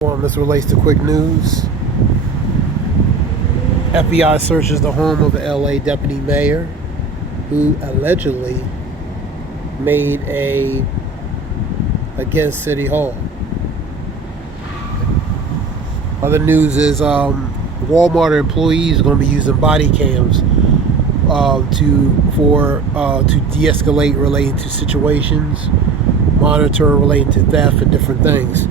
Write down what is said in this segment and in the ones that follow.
This relates to quick news. FBI searches the home of the LA deputy mayor who allegedly made against City Hall. Other news is Walmart employees are going to be using body cams to de-escalate relating to situations, monitor relating to theft and different things.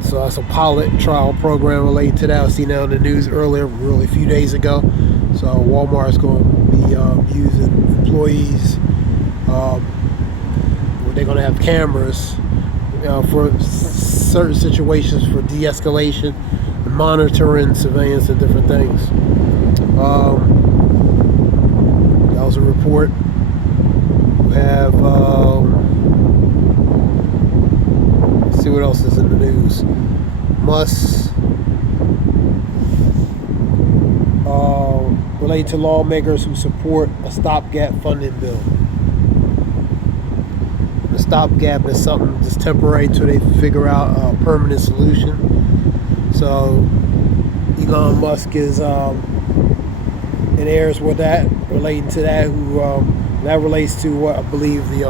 So that's a pilot trial program related to that. I seen that on the news earlier, really a few days ago. So Walmart is going to be using employees. They're going to have cameras for certain situations for de-escalation, monitoring, surveillance, and different things. That was a report. We have. Let's see what else is in the news. Musk related to lawmakers who support a stopgap funding bill. The stopgap is something just temporary until they figure out a permanent solution. So Elon Musk is in heirs with that, relating to that. That relates to what I believe they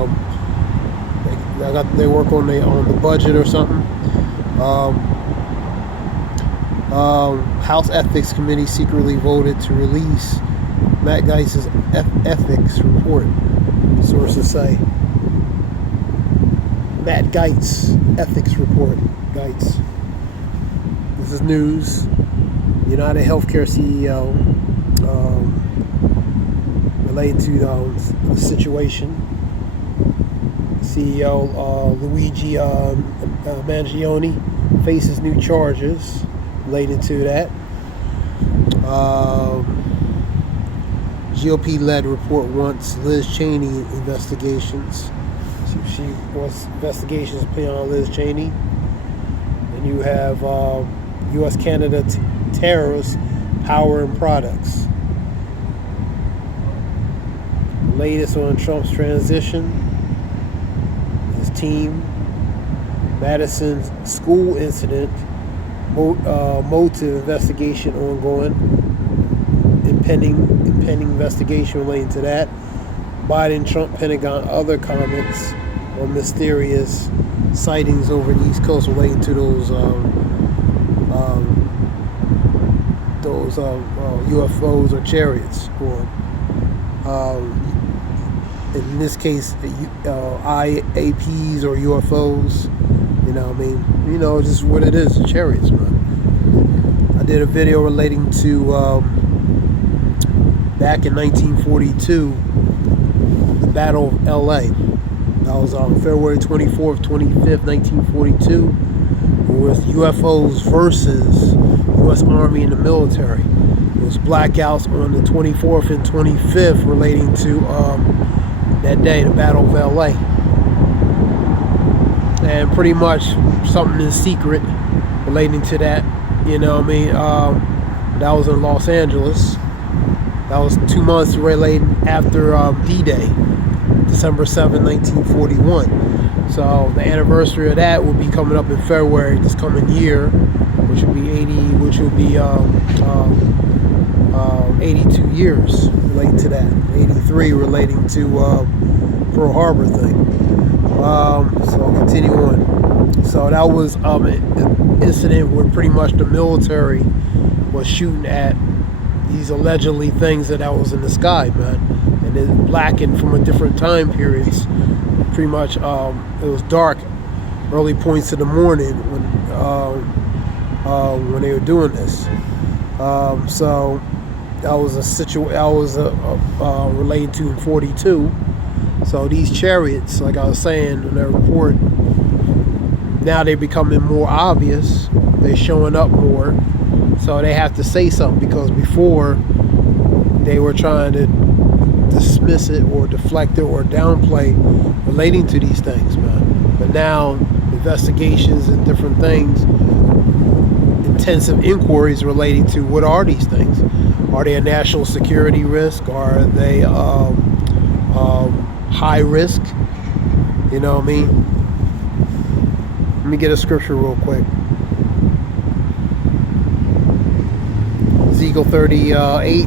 work on the budget or something. House Ethics Committee secretly voted to release Matt Gaetz's ethics report. Sources say Matt Gaetz ethics report. Gaetz. This is news. United Healthcare CEO related to the situation. CEO Luigi Mangione faces new charges related to that. GOP-led report wants Liz Cheney investigations. She wants investigations put on Liz Cheney. And you have U.S.-Canada tariffs, power and products. The latest on Trump's transition. His team, Madison school incident, motive investigation ongoing, impending investigation relating to that. Biden, Trump, Pentagon, other comments on mysterious sightings over the East Coast relating to those UFOs or chariots, or in this case, IAPs or UFOs. You know what I mean? Just what it is, chariots, man. I did a video relating to back in 1942, the Battle of LA. That was on February 24th, 25th, 1942. It was UFOs versus U.S. Army and the military. It was blackouts on the 24th and 25th relating to that day, the Battle of LA. And pretty much something in secret relating to that, that was in Los Angeles. That was 2 months relating after D-Day, December 7, 1941. So the anniversary of that will be coming up in February this coming year, which will be 82 years relating to that. 83 relating to Pearl Harbor thing. So I'll continue on. So that was an incident where pretty much the military was shooting at these allegedly things that was in the sky, man, and then blackened from a different time periods. Pretty much, it was dark, early points of the morning when they were doing this. So that was related to in 42. So these chariots, like I was saying in that report, now they're becoming more obvious. They're showing up more. So they have to say something, because before they were trying to dismiss it or deflect it or downplay relating to these things, man. But now investigations and different things, intensive inquiries relating to what are these things. Are they a national security risk? Are they high risk? You know what I mean? Let me get a scripture real quick. Ezekiel 38.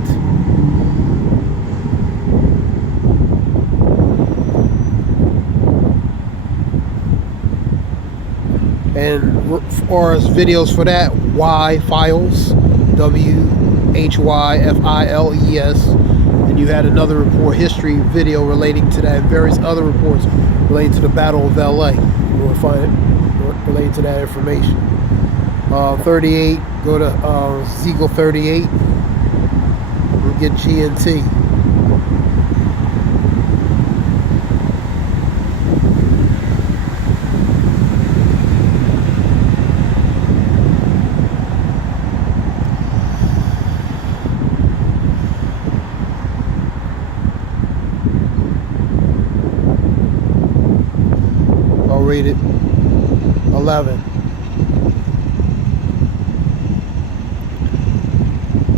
And for as videos for that, Y Files, WHYFILES. And you had another report, history video relating to that, and various other reports relating to the Battle of LA. You will find it related to that information. 38, go to Ezekiel 38 and get GNT. I'll read it. 11.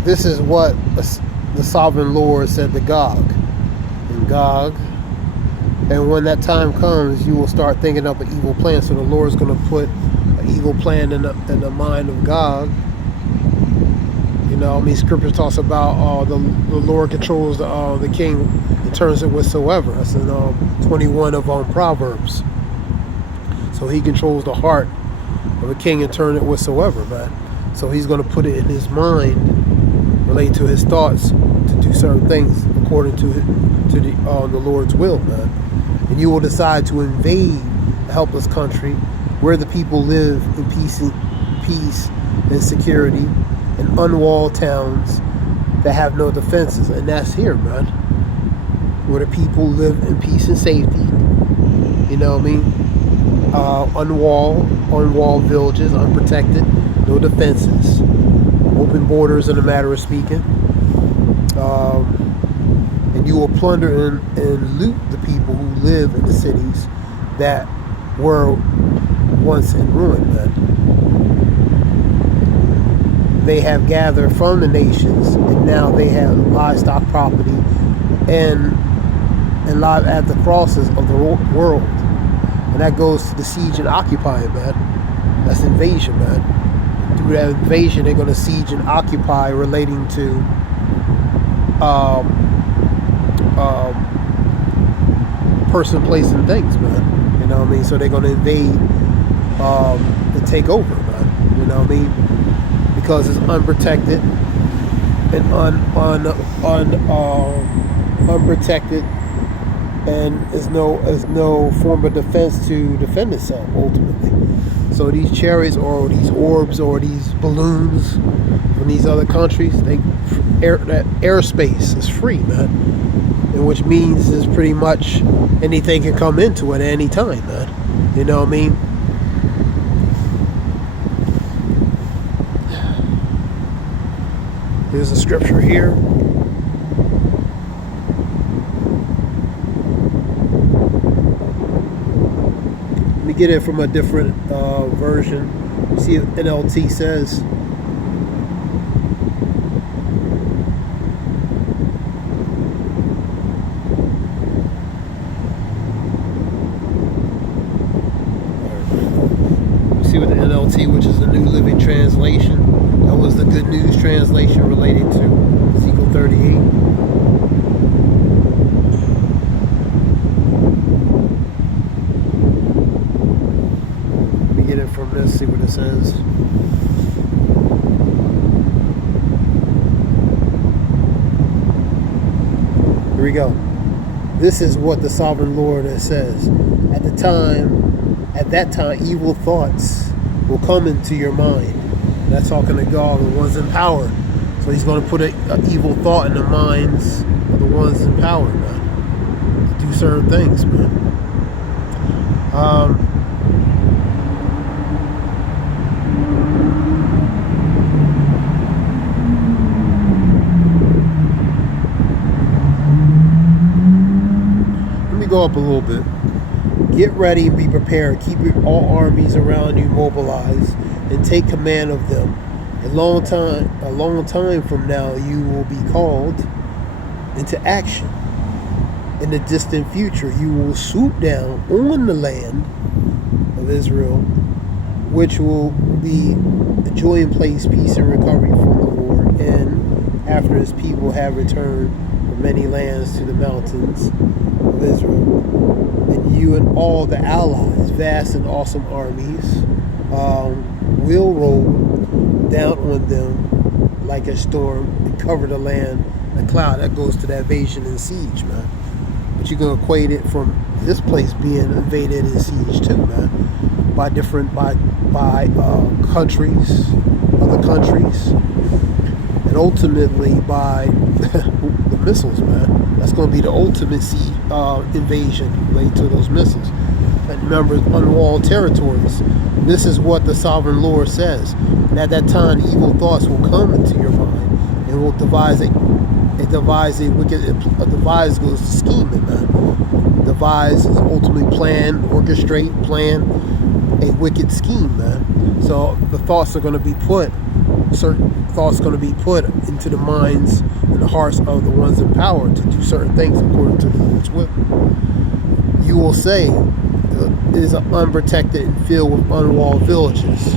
This is what the sovereign Lord said to Gog and Gog. And when that time comes, you will start thinking up an evil plan. So the Lord's going to put an evil plan in the mind of Gog. You know, I mean, Scripture talks about the Lord controls the king and turns it whatsoever. That's in 21 of Proverbs. So he controls the heart of a king and turn it whatsoever, man. So he's going to put it in his mind, relate to his thoughts, to do certain things according to the Lord's will, man. And you will decide to invade a helpless country where the people live in peace and security, in unwalled towns that have no defenses. And that's here, man, where the people live in peace and safety. You know what I mean? Unwalled villages, unprotected, no defenses, open borders in a matter of speaking. And you will plunder and loot the people who live in the cities that were once in ruin, man. They have gathered from the nations, and now they have livestock property and live at the crosses of the world. And that goes to the siege and occupy, man. That's invasion, man. Through that invasion, they're going to siege and occupy relating to person, place, and things, man. You know what I mean? So they're going to invade and take over, man. You know what I mean? Because it's unprotected and unprotected. And there's no form of defense to defend itself ultimately. So these chariots or these orbs or these balloons from these other countries, that airspace is free, man. And which means is pretty much anything can come into it at any time, man. You know what I mean? Here's a scripture here. Get it from a different version. See what NLT says. See what the NLT, which is the New Living Translation. That was the Good News translation related to Ezekiel 38. From this, see what it says. Here we go. This is what the sovereign Lord says. At that time, evil thoughts will come into your mind. That's talking to God, the ones in power. So he's going to put an evil thought in the minds of the ones in power, man, to do certain things, man. Go up a little bit. Get ready and be prepared. Keep all armies around you mobilized and take command of them. A long time from now, you will be called into action. In the distant future, you will swoop down on the land of Israel, which will be a joy and place, peace and recovery from the war, and after his people have returned from many lands to the mountains of Israel. And you and all the allies, vast and awesome armies, will roll down on them like a storm and cover the land like a cloud. That goes to that invasion and siege, man. But you can equate it from this place being invaded and siege too, man, by different by countries, other countries, and ultimately by the missiles, man. That's going to be the ultimate invasion related to those missiles. And remember, unwalled territories. This is what the sovereign Lord says. And at that time, evil thoughts will come into your mind, and will devise a devise goes to scheming, man. Devise is ultimately plan, orchestrate, plan a wicked scheme, man. So the thoughts are going to be put, certain thoughts are going to be put into the minds and the hearts of the ones in power to do certain things according to the Lord's will. You will say, it is unprotected and filled with unwalled villages.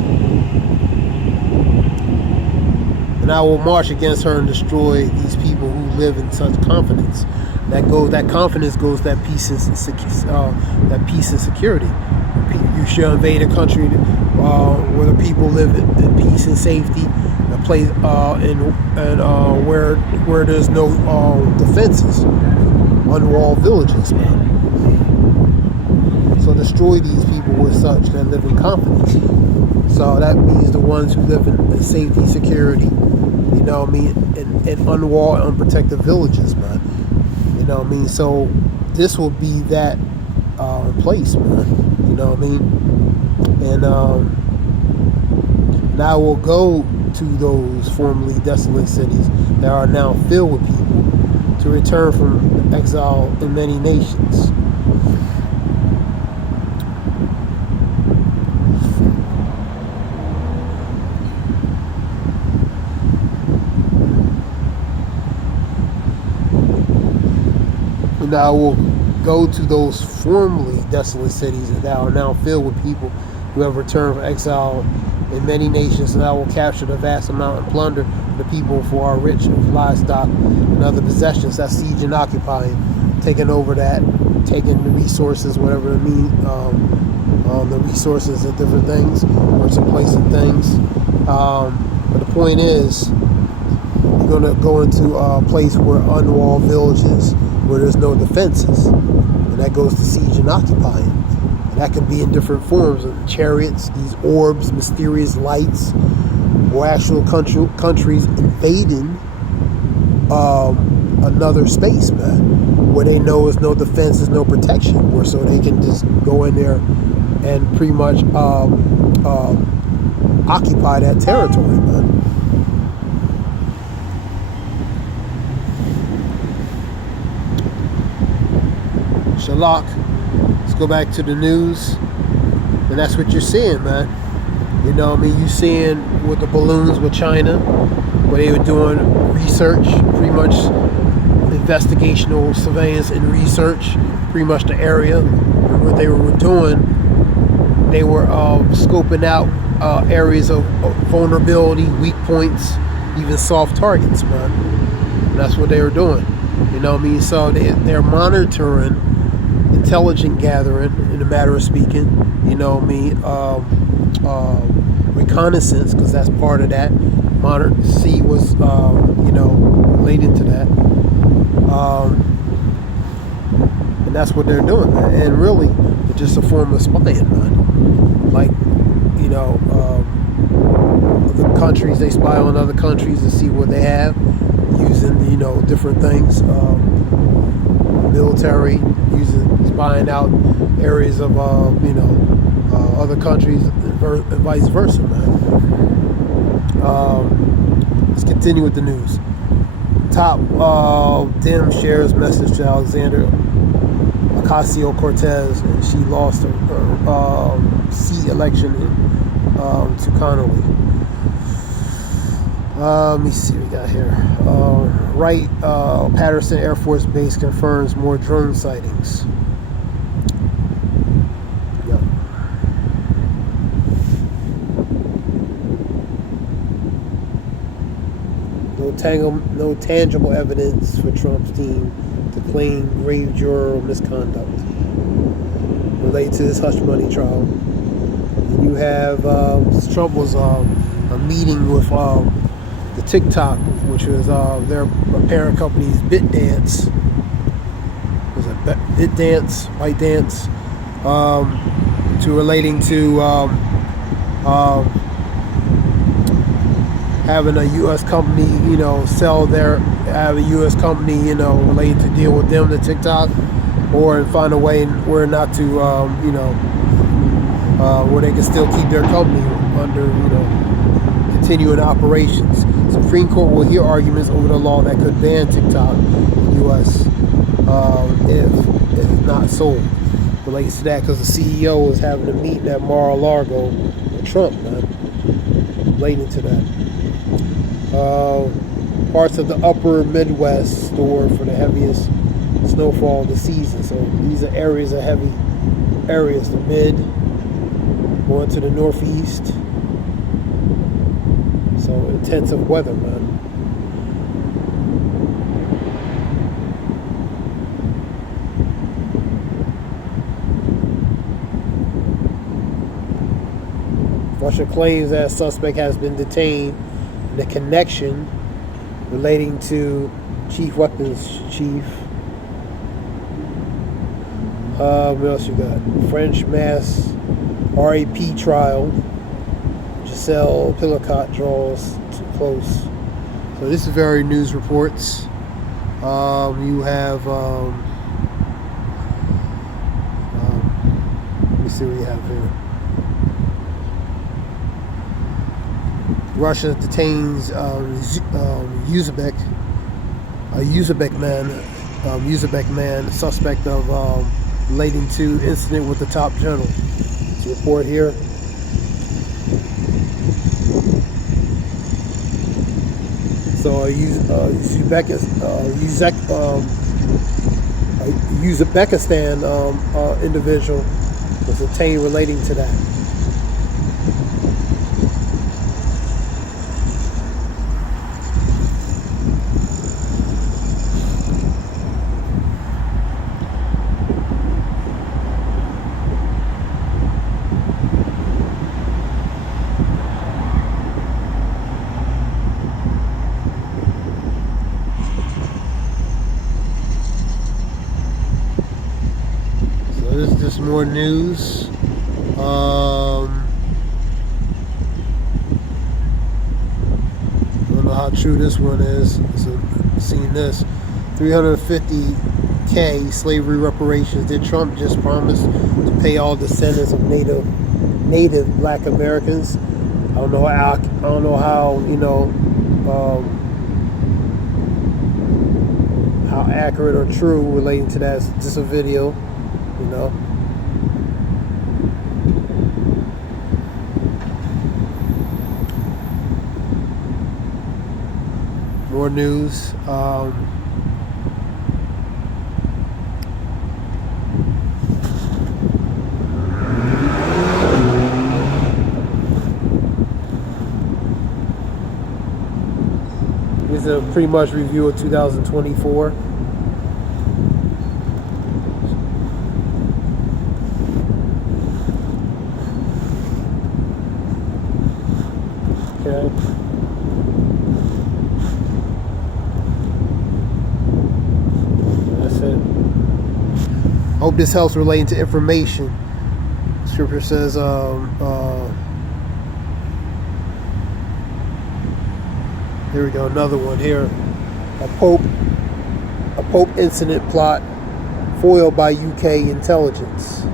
And I will march against her and destroy these people who live in such confidence. That confidence goes that peace and security. You shall invade a country where the people live in peace and safety, a place where there's no defenses, unwalled villages, man. So destroy these people with such that live in confidence. So that means the ones who live in safety, security, you know what I mean, in unwalled, unprotected villages, man. You know what I mean? So this will be that place, man. You know what I mean? And I will go to those formerly desolate cities that are now filled with people to return from exile in many nations. And I will go to those formerly desolate cities that are now filled with people who have returned from exile in many nations, and I will capture the vast amount and plunder the people for our rich of livestock and other possessions. That's siege and occupying, taking over that, taking the resources, whatever it means, the resources of different things, or some placing things. But the point is, you're going to go into a place where unwalled villages, where there's no defenses, and that goes to siege and occupying. And that can be in different forms of chariots, these orbs, mysterious lights, or actual countries invading another space, man, where they know there's no defenses, no protection, or so they can just go in there and pretty much occupy that territory, man. Shalak. Let's go back to the news. And that's what you're seeing, man. You know what I mean? You're seeing with the balloons with China, where they were doing research, pretty much investigational surveillance and research, pretty much the area. And what they were doing, they were scoping out areas of vulnerability, weak points, even soft targets, man. And that's what they were doing. You know what I mean? So they're monitoring, intelligent gathering, in a matter of speaking, you know what I mean, reconnaissance, because that's part of that. C was, related to that. And that's what they're doing, man. And really, it's just a form of spying, man. Like, the countries, they spy on other countries to see what they have, using, different things, military, spying out areas of, other countries, and vice versa, man. Let's continue with the news. Top Dem shares message to Alexandria Ocasio-Cortez, and she lost her seat election to Connolly. Let me see what we got here. Wright Patterson Air Force Base confirms more drone sightings. Yep. no tangible evidence for Trump's team to claim grave juror misconduct related to this hush money trial. And you have Trump was a meeting with the TikTok, which was their parent company's BitDance. Was it ByteDance, to relating to having a U.S. company, have a U.S. company, related to deal with them to TikTok, or find a way where not to, where they can still keep their company under, continuing operations. Supreme Court will hear arguments over the law that could ban TikTok in the U.S. If it's not sold. Relates to that because the CEO is having a meeting at Mar-a-Lago with Trump, man. Relating to that. Parts of the upper Midwest store for the heaviest snowfall of the season. So these are areas of heavy areas. The mid, going to the northeast. So intensive weather, man. Russia claims that a suspect has been detained in a connection relating to chief weapons chief. What else you got? French mass RAP trial. Giselle Pillicott draws too close. So this is very news reports. You have let me see what you have here. Russia detains Uzbek man, suspect of relating to incident with the top general. It's a report here. So Uzbekistan individual was detained relating to that. This is just more news. I don't know how true this one is. So, seeing this, 350K slavery reparations. Did Trump just promise to pay all descendants of native Black Americans? I don't know how how accurate or true relating to that. It's just a video. More news. This is a pretty much review of 2024. Okay. That's it. Hope this helps relating to information. Scripture says, here we go, another one here. A Pope incident plot foiled by UK intelligence.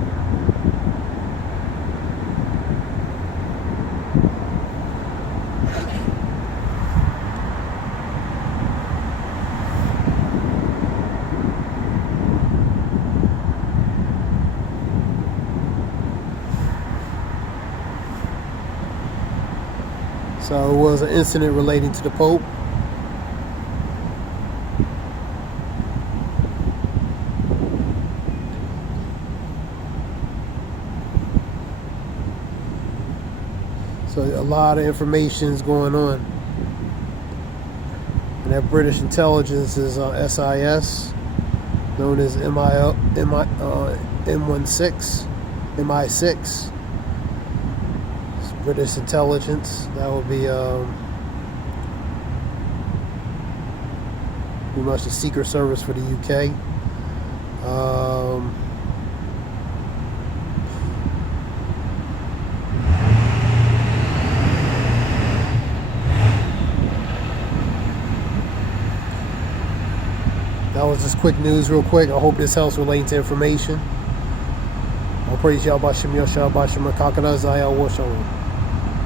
So it was an incident relating to the Pope. So a lot of information is going on. that British intelligence is SIS, known as M16, MI6. It's British intelligence. That would be pretty much the Secret Service for the UK. That was just quick news real quick. I hope this helps relating to information. I praise Yahweh Shem Yahshua Bashim Kakada Zayah Washalom.